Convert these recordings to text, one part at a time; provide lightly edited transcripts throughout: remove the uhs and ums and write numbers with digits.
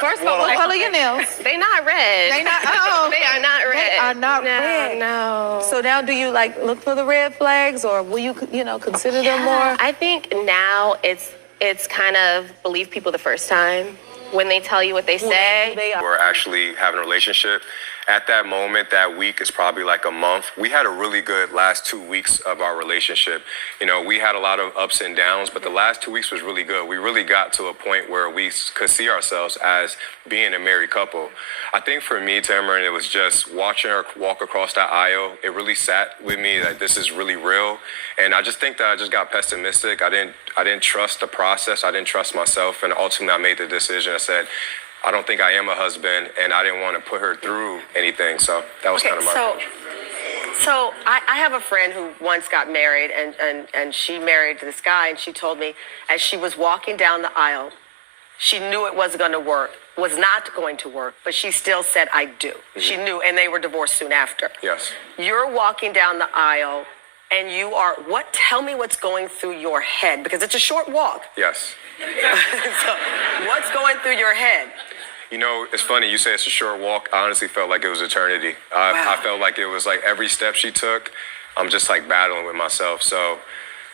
First of all, what color your nails? They not red. They not. They are not red. They are not red. No. So now, do you like look for the red flags, or will you, consider them more? I think now it's kind of believe people the first time when they tell you what they say. We're actually having a relationship. At that moment, that week is probably like a month. We had a really good last 2 weeks of our relationship. We had a lot of ups and downs, but the last 2 weeks was really good. We really got to a point where we could see ourselves as being a married couple. I think for me, Tamara, it was just watching her walk across that aisle. It really sat with me that this is really real. And I just think that I just got pessimistic. I didn't trust the process. I didn't trust myself. And ultimately, I made the decision. I said, I don't think I am a husband, and I didn't want to put her through anything. So that was kind of my approach. So I have a friend who once got married, and she married this guy, and she told me as she was walking down the aisle, she knew it wasn't going to work, was not going to work, but she still said, I do. Mm-hmm. She knew, and they were divorced soon after. Yes. You're walking down the aisle, and tell me what's going through your head, because it's a short walk. Yes. So what's going through your head? It's funny. You say it's a short walk. I honestly felt like it was eternity. Wow. I felt like it was like every step she took, I'm just like battling with myself. So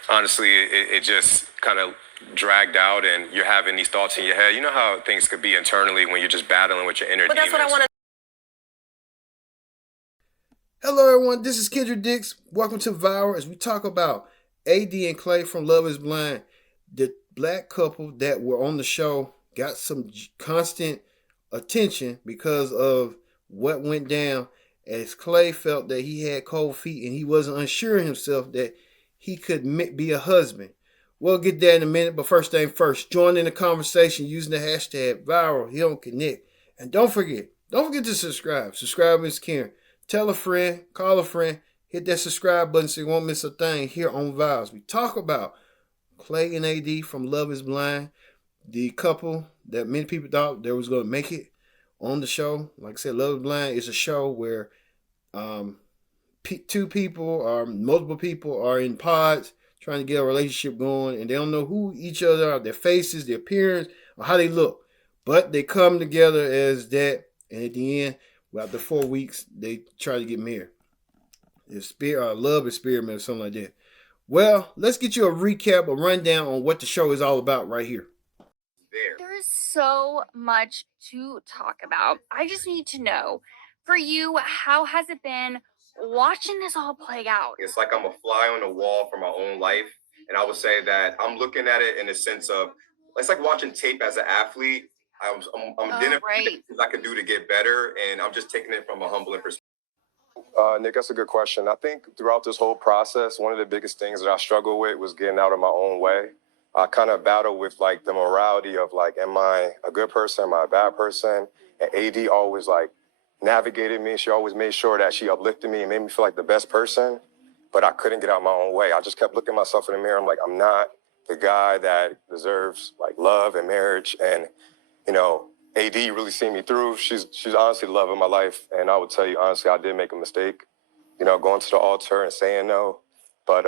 honestly, it just kind of dragged out, and you're having these thoughts in your head. You know how things could be internally when you're just battling with your inner demons. But that's what I want to. Hello, everyone. This is Kendra Dix. Welcome to Viral as we talk about AD and Clay from Love is Blind. The black couple that were on the show got some constant attention because of what went down, as Clay felt that he had cold feet and he wasn't unsure himself that he could be a husband. We'll get there in a minute, but first thing first, join in the conversation using the hashtag ViralHealConnect. And don't forget to subscribe. Subscribe is caring. Tell a friend, call a friend, hit that subscribe button so you won't miss a thing here on Virals. We talk about Clay and AD from Love is Blind, the couple that many people thought they was going to make it on the show. Like I said, Love is Blind is a show where two people or multiple people are in pods trying to get a relationship going, and they don't know who each other are, their faces, their appearance, or how they look. But they come together as that, and at the end, after 4 weeks, they try to get married. Love experiment or something like that. Well, let's get you a recap, a rundown on what the show is all about right here. There is so much to talk about. I just need to know, for you, how has it been watching this all play out? It's like I'm a fly on the wall for my own life. And I would say that I'm looking at it in the sense of, it's like watching tape as an athlete. I'm doing things I can do to get better, and I'm just taking it from a humbling perspective. Nick, that's a good question. I think throughout this whole process, one of the biggest things that I struggled with was getting out of my own way. I kind of battled with like the morality of like, am I a good person? Am I a bad person? And AD always like navigated me. She always made sure that she uplifted me and made me feel like the best person, but I couldn't get out my own way. I just kept looking myself in the mirror. I'm like, I'm not the guy that deserves like love and marriage. And AD really seen me through. She's honestly the love of my life. And I would tell you, honestly, I did make a mistake, going to the altar and saying no. But,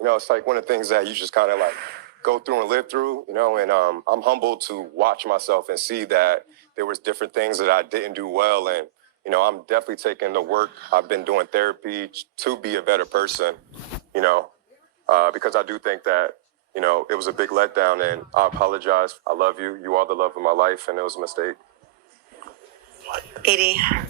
it's like one of the things that you just kind of like go through and live through, and I'm humbled to watch myself and see that there was different things that I didn't do well. And, I'm definitely taking the work. I've been doing therapy to be a better person, because I do think that, it was a big letdown, and I apologize. I love you. You are the love of my life, and it was a mistake. AD,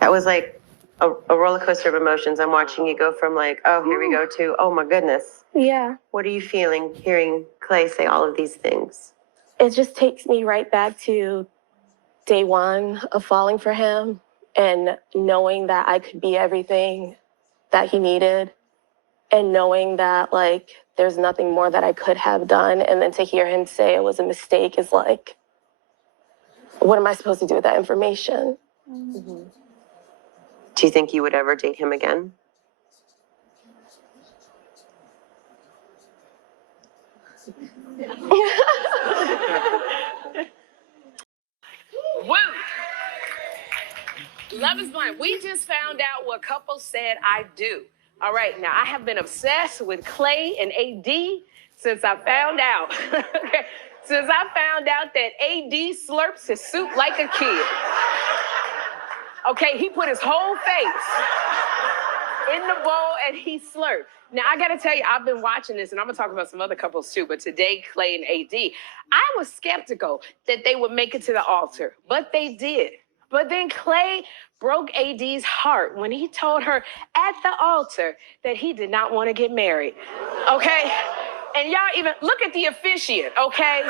that was like a roller coaster of emotions. I'm watching you go from like, oh, here we go to, oh my goodness. Yeah. What are you feeling hearing Clay say all of these things? It just takes me right back to day one of falling for him and knowing that I could be everything that he needed, and knowing that like there's nothing more that I could have done. And then to hear him say it was a mistake is like, what am I supposed to do with that information? Mm-hmm. Do you think you would ever date him again? Woo! Love is Blind. We just found out what couples said I do. All right, now I have been obsessed with Clay and AD since I found out. Okay. since I found out that AD slurps his soup like a kid. Okay, he put his whole face in the bowl and he slurped. Now, I gotta tell you, I've been watching this, and I'm gonna talk about some other couples too, but today, Clay and AD, I was skeptical that they would make it to the altar, but they did. But then Clay broke AD's heart when he told her at the altar that he did not want to get married, okay? And y'all even, look at the officiant, okay?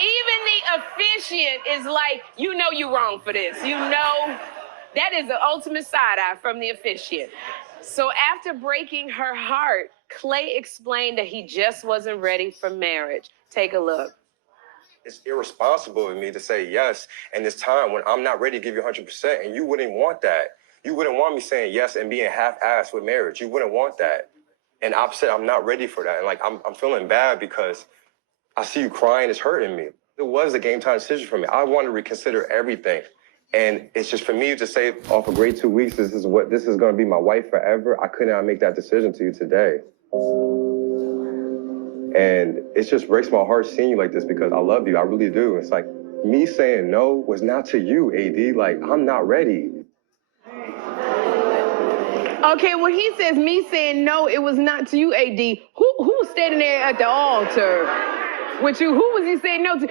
Even the officiant is like, you know you're wrong for this. You know, that is the ultimate side eye from the officiant. So after breaking her heart, Clay explained that he just wasn't ready for marriage. Take a look. It's irresponsible of me to say yes in this time when I'm not ready to give you 100%, and you wouldn't want that. You wouldn't want me saying yes and being half-assed with marriage. You wouldn't want that. And I've said I'm not ready for that. And like I'm feeling bad because I see you crying. It's hurting me. It was a game time decision for me. I want to reconsider everything. And it's just for me to say off a great 2 weeks, this is going to be my wife forever. I could not make that decision to you today. And it just breaks my heart seeing you like this because I love you. I really do. It's like me saying no was not to you, AD. Like, I'm not ready. Okay, when he says me saying no, it was not to you, AD. Who was standing there at the altar with you? Who was he saying no to?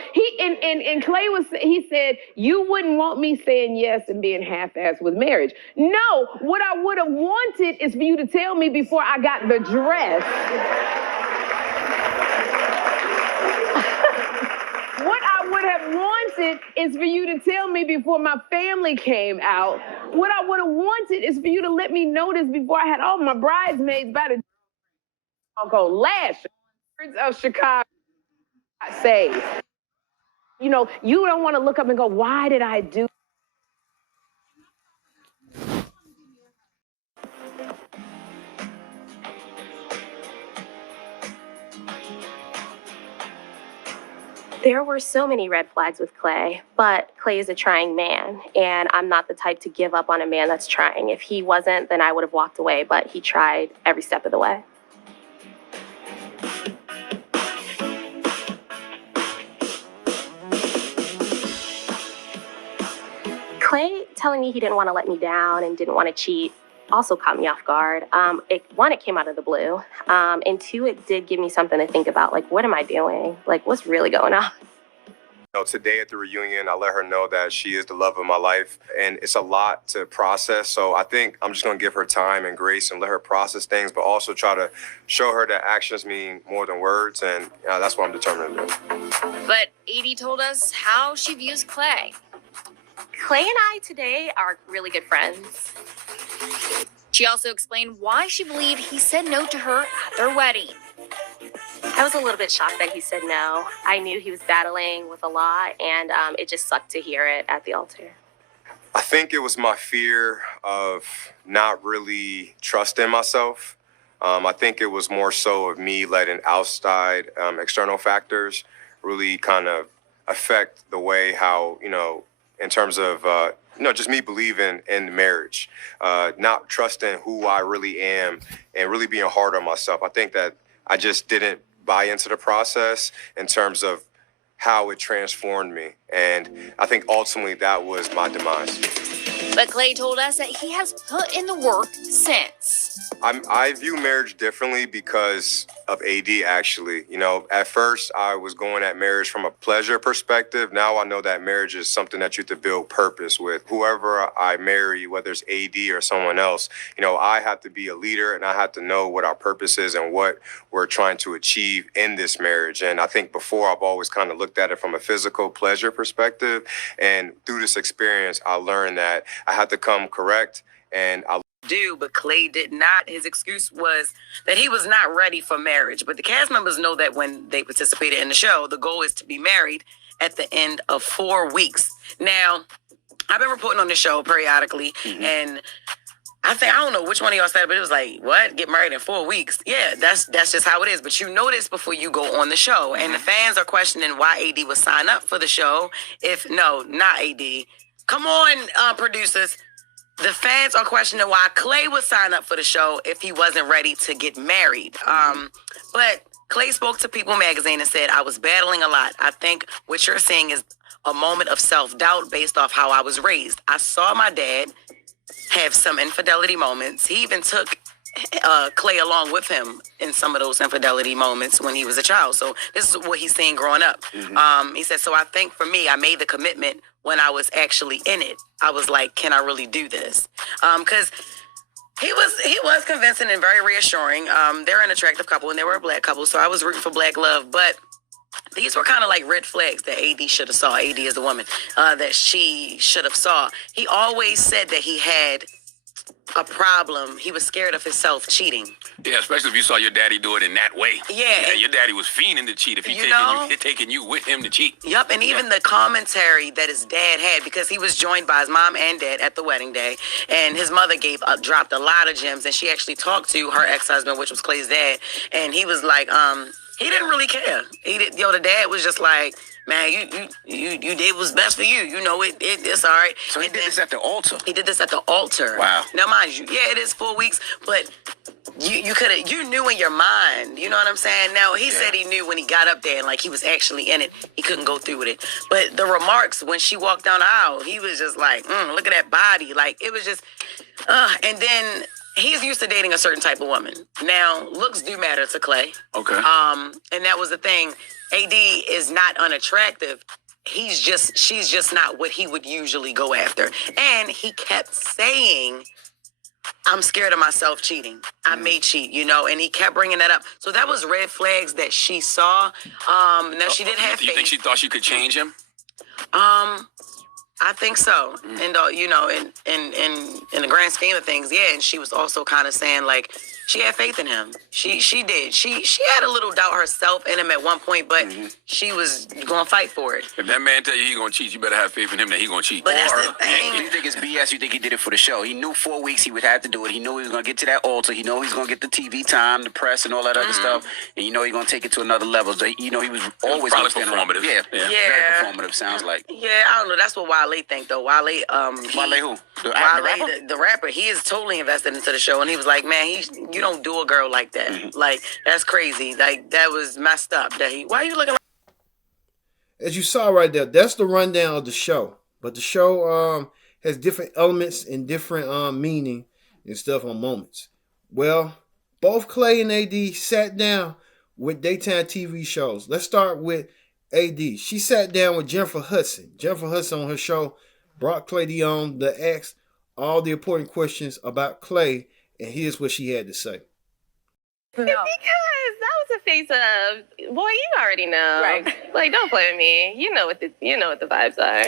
And Clay he said, you wouldn't want me saying yes and being half-assed with marriage. No, what I would have wanted is for you to tell me before I got the dress. What I would have wanted is for you to tell me before my family came out. What I would have wanted is for you to let me know this before I had all my bridesmaids by the go lash of Chicago. Say, you know, you don't want to look up and go, why did I do? There were so many red flags with Clay, but Clay is a trying man, and I'm not the type to give up on a man that's trying. If he wasn't, then I would have walked away, but he tried every step of the way. Clay telling me he didn't want to let me down and didn't want to cheat also caught me off guard. It came out of the blue. And two, it did give me something to think about. Like, what am I doing? Like, what's really going on? Today at the reunion, I let her know that she is the love of my life, and it's a lot to process. So I think I'm just going to give her time and grace and let her process things, but also try to show her that actions mean more than words, and that's what I'm determined to do. But Edie told us how she views Clay. Clay and I today are really good friends. She also explained why she believed he said no to her at their wedding. I was a little bit shocked that he said no. I knew he was battling with a lot, and it just sucked to hear it at the altar. I think it was my fear of not really trusting myself. I think it was more so of me letting outside external factors really kind of affect the way how, in terms of, just me believing in marriage, not trusting who I really am and really being hard on myself. I think that I just didn't buy into the process in terms of how it transformed me. And I think ultimately that was my demise. But Clay told us that he has put in the work since. I view marriage differently because of AD, actually. At first I was going at marriage from a pleasure perspective. Now I know that marriage is something that you have to build purpose with. Whoever I marry, whether it's AD or someone else, I have to be a leader and I have to know what our purpose is and what we're trying to achieve in this marriage. And I think before I've always kind of looked at it from a physical pleasure perspective. And through this experience, I learned that I had to come correct and I but Clay did not. His excuse was that he was not ready for marriage. But the cast members know that when they participated in the show, the goal is to be married at the end of 4 weeks. Now, I've been reporting on the show periodically, and I don't know which one of y'all said it, but it was like, what? Get married in 4 weeks? Yeah, that's just how it is. But you know this before you go on the show. And the fans are questioning why AD would sign up for the show if, no, not AD. Come on, producers. the fans are questioning why Clay would sign up for the show if he wasn't ready to get married. But Clay spoke to People magazine and said, I was battling a lot. I think what you're seeing is a moment of self-doubt based off how I was raised. I saw my dad have some infidelity moments. He even took Clay along with him in some of those infidelity moments when he was a child. So this is what he's seeing growing up. He said, so I think for me, I made the commitment when I was actually in it. I was like, can I really do this? Because he was convincing and very reassuring. They're an attractive couple and they were a black couple. So I was rooting for black love. But these were kind of like red flags that AD should have saw. AD is the woman that she should have saw. He always said that he had a problem. He was scared of himself cheating. Yeah, especially if you saw your daddy do it in that way. Yeah. Your daddy was fiending to cheat if he taking you with him to cheat. Yep, and even the commentary that his dad had, because he was joined by his mom and dad at the wedding day, and his mother dropped a lot of gems, and she actually talked to her ex-husband, which was Clay's dad, and he was like, he didn't really care. The dad was just like, man, you did what's best for you. You know, it's all right. So he did this at the altar? He did this at the altar. Wow. Now, mind you, yeah, it is 4 weeks, but you knew in your mind, you know what I'm saying? Now, he said he knew when he got up there and like he was actually in it, he couldn't go through with it. But the remarks when she walked down the aisle, he was just like, look at that body. Like, it was just, and then he's used to dating a certain type of woman. Now, looks do matter to Clay. Okay. And that was the thing. AD is not unattractive. She's just not what he would usually go after. And he kept saying, I'm scared of myself cheating. I may cheat, and he kept bringing that up. So that was red flags that she saw. Now she did have faith. You think she thought she could change him? I think so. And in the grand scheme of things, yeah. And she was also kind of saying like she had faith in him. She did. She had a little doubt herself in him at one point, but she was gonna fight for it. If that man tell you he gonna cheat, you better have faith in him that he gonna cheat. But that's the thing. You think it's BS? You think he did it for the show? He knew 4 weeks he would have to do it. He knew he was gonna get to that altar. He knew he was gonna get the TV time, the press, and all that other stuff. And he's gonna take it to another level. So, he was always probably gonna stand around. performative. Yeah, very performative. Sounds like. Yeah, I don't know. That's what Wale think though. Wale, Wale who? The rapper? The rapper. He is totally invested into the show, and he was like, man, you don't do a girl like that. Like, that's crazy. Like, that was messed up. Why are you looking like? As you saw right there, that's the rundown of the show. But the show has different elements and different meaning and stuff on moments. Well, both Clay and AD sat down with daytime TV shows. Let's start with AD. She sat down with Jennifer Hudson. Jennifer Hudson on her show brought Clay Dion to ask all the important questions about Clay, and here's what she had to say. Because that was a face of, boy, you already know. Right. Like, don't play with me. You know what the vibes are.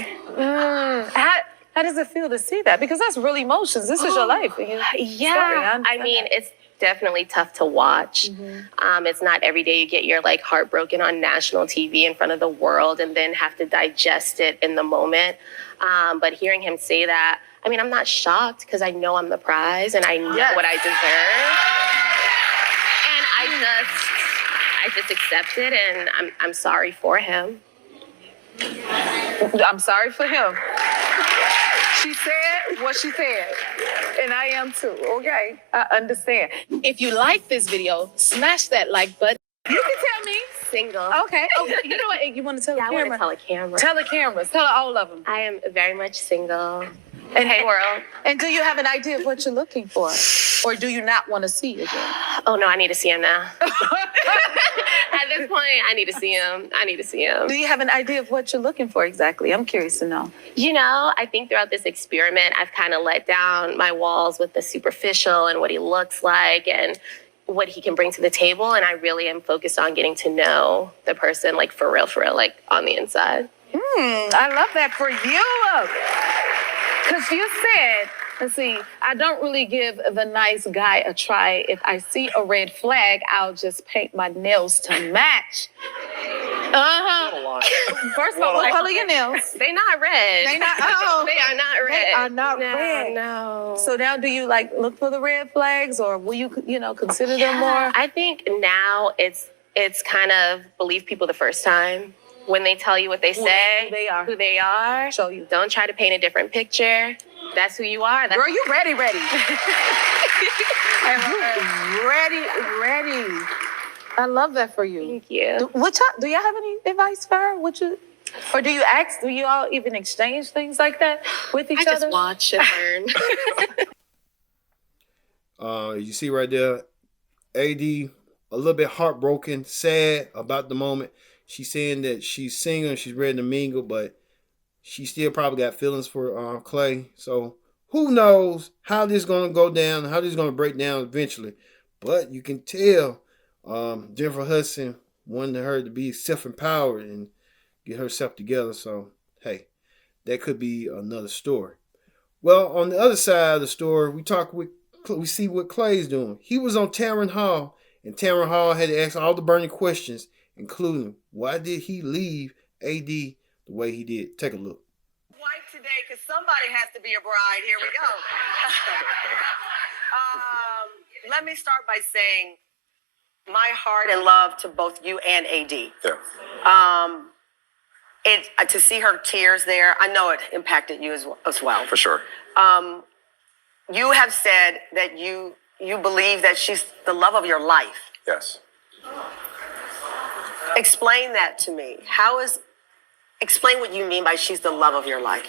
How does it feel to see that? Because that's real emotions. This is your life. Yeah. I mean, it's definitely tough to watch. It's not every day you get your heartbroken on national TV in front of the world and then have to digest it in the moment. But hearing him say that, I mean, I'm not shocked because I know I'm the prize and I know what I deserve. And I just accept it, and I'm sorry for him. I'm sorry for him. She said what she said, and I am too, okay? I understand. If you like this video, smash that like button. You can tell me. Single. Okay. You know what? You want to tell the I camera? want to tell a camera. Tell the cameras. Tell all of them. I am very much single. And hey, world. And do you have an idea of what you're looking for? Or do you not want to see again? Oh, no, I need to see him now. At this point, I need to see him. Do you have an idea of what you're looking for exactly? I'm curious to know. I think throughout this experiment, I've kind of let down my walls with the superficial and what he looks like and what he can bring to the table. And I really am focused on getting to know the person, for real, on the inside. I love that for you. Because you said, let's see, I don't really give the nice guy a try. If I see a red flag, I'll just paint my nails to match. First of all, what color your nails? They not red. They not. Oh, they are not red. They are not red. No. So now, do you look for the red flags, or will you, consider them more? I think now it's kind of believe people the first time. when they tell you what they say, who they are. Show you. Don't try to paint a different picture. That's who you are. Girl, you ready. Ready. I love that for you. Thank you. Do y'all have any advice for her? Or do you ask? Do you all even exchange things like that with each I other? just watch and learn. You see right there, AD a little bit heartbroken, sad about the moment. She's saying that she's single and she's ready to mingle, but she still probably got feelings for Clay. So who knows how this is going to go down, how this is going to break down eventually. But you can tell Jennifer Hudson wanted her to be self-empowered and get herself together. So, hey, that could be another story. Well, on the other side of the story, we see what Clay's doing. He was on Tamron Hall, and Tamron Hall had to ask all the burning questions, including why did he leave AD the way he did. Take a look. Wife today, because somebody has to be a bride. Here we go. Let me start by saying my heart and love to both you and AD. Yeah. To see her tears there, I know it impacted you as well. For sure. You have said that you believe that she's the love of your life. Yes. Explain that to me. Explain what you mean by she's the love of your life.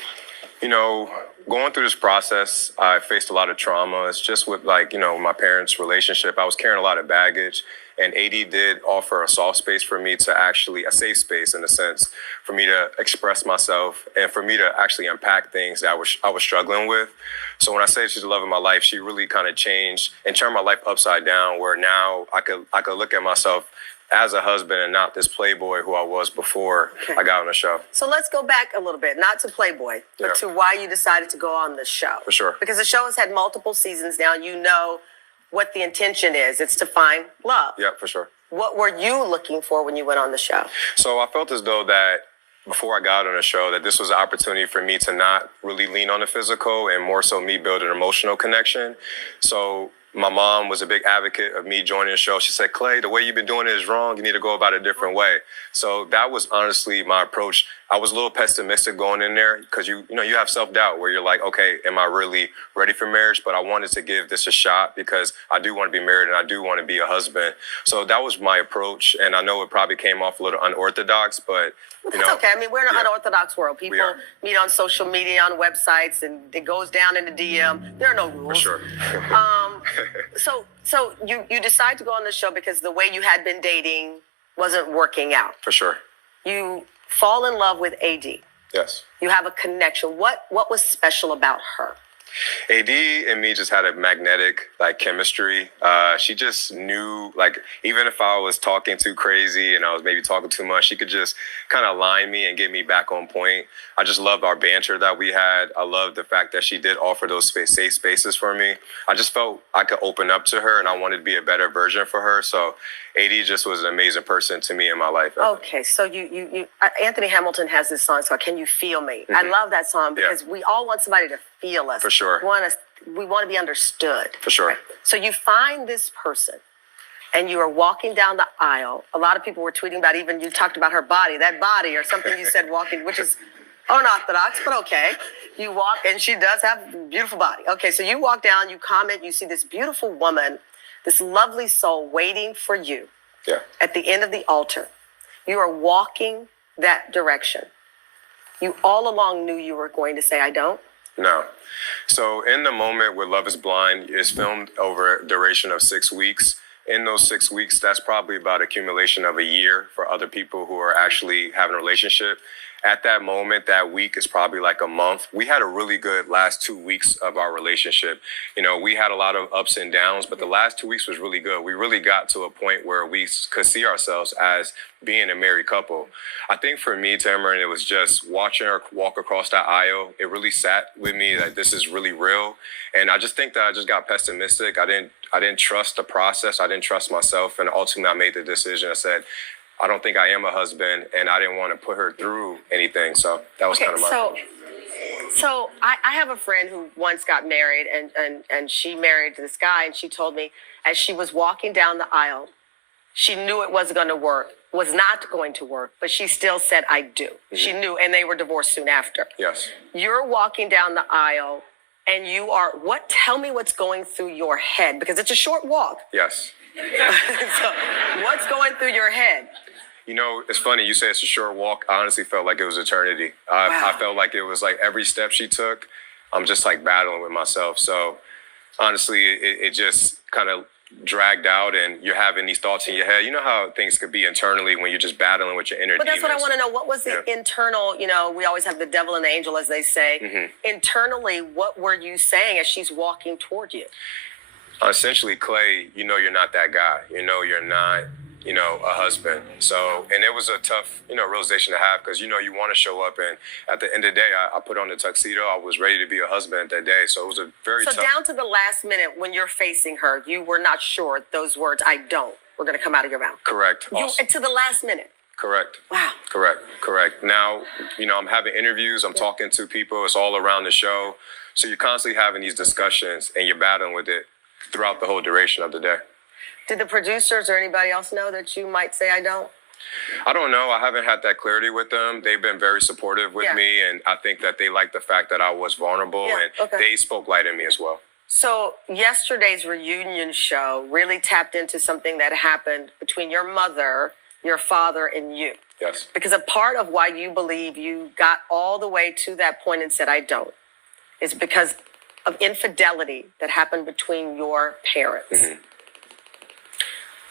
You know, going through this process, I faced a lot of trauma. It's just with my parents' relationship. I was carrying a lot of baggage, and AD did offer a soft space for me to actually, a safe space in a sense, for me to express myself and for me to actually unpack things that I was struggling with. So when I say she's the love of my life, she really kind of changed and turned my life upside down, where now I could look at myself as a husband and not this playboy who I was before I got on the show. So let's go back a little bit, not to Playboy, but to why you decided to go on the show. For sure. Because the show has had multiple seasons now. You know what the intention is. It's to find love. Yeah, for sure. What were you looking for when you went on the show? So I felt as though that before I got on the show, that this was an opportunity for me to not really lean on the physical and more so me build an emotional connection. So my mom was a big advocate of me joining the show. She said, Clay, the way you've been doing it is wrong. You need to go about it a different way. So that was honestly my approach. I was a little pessimistic going in there because you have self-doubt where you're like, okay, am I really ready for marriage? But I wanted to give this a shot because I do want to be married and I do want to be a husband. So that was my approach. And I know it probably came off a little unorthodox, but That's okay. I mean, we're in an unorthodox world. People meet on social media, on websites, and it goes down in the DM. There are no rules. For sure. So you decide to go on the show because the way you had been dating wasn't working out. For sure. You fall in love with AD. Yes. You have a connection. What was special about her? AD and me just had a magnetic chemistry. She just knew, even if I was talking too crazy and I was maybe talking too much, she could just kind of line me and get me back on point. I just loved our banter that we had. I loved the fact that she did offer those safe spaces for me. I just felt I could open up to her and I wanted to be a better version for her. So AD just was an amazing person to me in my life. Okay, so you Anthony Hamilton has this song called "Can You Feel Me?" Mm-hmm. I love that song because we all want somebody to feel us. For sure. We want to be understood. For sure. Right? So you find this person, and you are walking down the aisle. A lot of people were tweeting about, even you talked about her body, that body, or something you said walking, which is unorthodox, but okay. You walk, and she does have a beautiful body. Okay, so you walk down, you comment, you see this beautiful woman, this lovely soul waiting for you at the end of the altar. You are walking that direction. You all along knew you were going to say, I don't? No. So in the moment where Love is Blind is filmed over a duration of 6 weeks. In those 6 weeks, that's probably about accumulation of a year for other people who are actually having a relationship. At that moment, that week is probably like a month. We had a really good last 2 weeks of our relationship. We had a lot of ups and downs, but the last 2 weeks was really good. We really got to a point where we could see ourselves as being a married couple. I think for me, Tamron, it was just watching her walk across that aisle. It really sat with me that this is really real. And I just think that I just got pessimistic. I didn't trust the process. I didn't trust myself. And ultimately, I made the decision. I said, I don't think I am a husband, and I didn't want to put her through anything. So that was kind of my approach. So I have a friend who once got married, and she married this guy, and she told me as she was walking down the aisle, she knew it wasn't going to work, was not going to work, but she still said, I do. Mm-hmm. She knew, and they were divorced soon after. Yes. You're walking down the aisle, and tell me what's going through your head, because it's a short walk. Yes. So, what's going through your head? You know, it's funny. You say it's a short walk. I honestly felt like it was eternity. I felt like it was like every step she took, I'm just like battling with myself. So honestly, it just kind of dragged out, and you're having these thoughts in your head. You know how things could be internally when you're just battling with your inner But that's demons. what I want to know. What was the internal, we always have the devil and the angel, as they say. Mm-hmm. Internally, what were you saying as she's walking toward you? Essentially, Clay, you're not that guy. You're not, a husband. So, and it was a tough, realization to have, because, you want to show up. And at the end of the day, I put on the tuxedo. I was ready to be a husband that day. So it was a very tough. So down to the last minute, when you're facing her, you were not sure those words, I don't, were going to come out of your mouth. Correct. To the last minute. Correct. Wow. Correct. Now, I'm having interviews. I'm talking to people. It's all around the show. So you're constantly having these discussions, and you're battling with it throughout the whole duration of the day. Did the producers or anybody else know that you might say I don't? I don't know. I haven't had that clarity with them. They've been very supportive with me, and I think that they like the fact that I was vulnerable, and they spoke light in me as well. So yesterday's reunion show really tapped into something that happened between your mother, your father, and you. Yes. Because a part of why you believe you got all the way to that point and said I don't is because of infidelity that happened between your parents. Mm-hmm.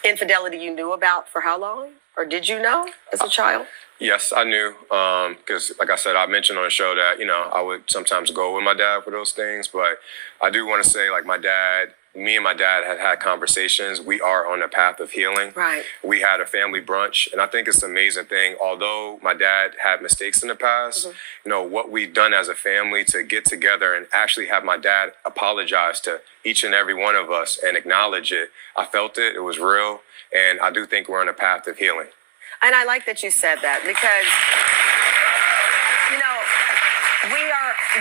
Infidelity you knew about for how long? Or did you know as a child? Yes, I knew. Because like I said, I mentioned on the show that, I would sometimes go with my dad for those things. But I do want to say, like, me and my dad had conversations. We are on the path of healing. Right. We had a family brunch. And I think it's an amazing thing. Although my dad had mistakes in the past, what we've done as a family to get together and actually have my dad apologize to each and every one of us and acknowledge it. I felt it. It was real. And I do think we're on a path of healing. And I like that you said that, because,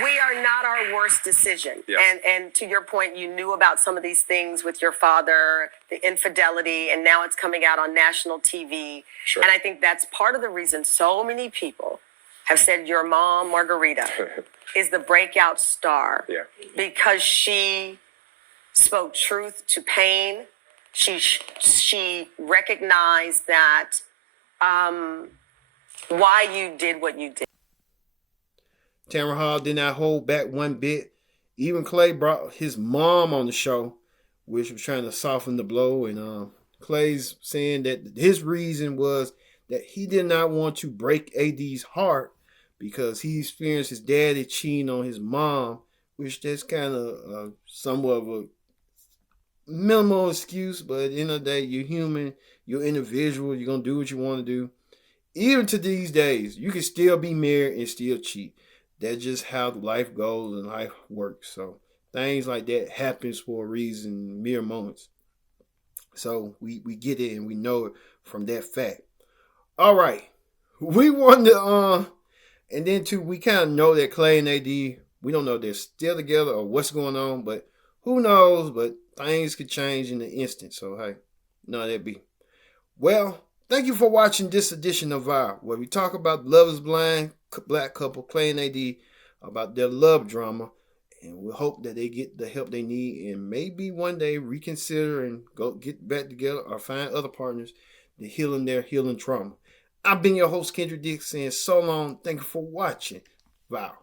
we are not our worst decision. Yeah. And to your point, you knew about some of these things with your father, the infidelity, and now it's coming out on national TV. Sure. And I think that's part of the reason so many people have said your mom, Margarita, is the breakout star. Yeah. Because she spoke truth to pain. She recognized that why you did what you did. Tamara Hall did not hold back one bit. Even Clay brought his mom on the show, which was trying to soften the blow. And Clay's saying that his reason was that he did not want to break AD's heart because he experienced his daddy cheating on his mom, which that's kind of somewhat of a minimal excuse. But at the end of the day, you're human, you're individual, you're going to do what you want to do. Even to these days, you can still be married and still cheat. That's just how life goes and life works. So things like that happens for a reason, mere moments. So we get it and we know it from that fact. All right. We want to, and then too, we kind of know that Clay and AD, we don't know if they're still together or what's going on, but who knows? But things could change in an instant. So, hey, no, that'd be. Well, thank you for watching this edition of Viral, where we talk about Love is Blind, black couple, Clay and AD, about their love drama. And we hope that they get the help they need and maybe one day reconsider and go get back together or find other partners to healing their healing trauma. I've been your host, Kendrick Dix, saying so long. Thank you for watching Viral.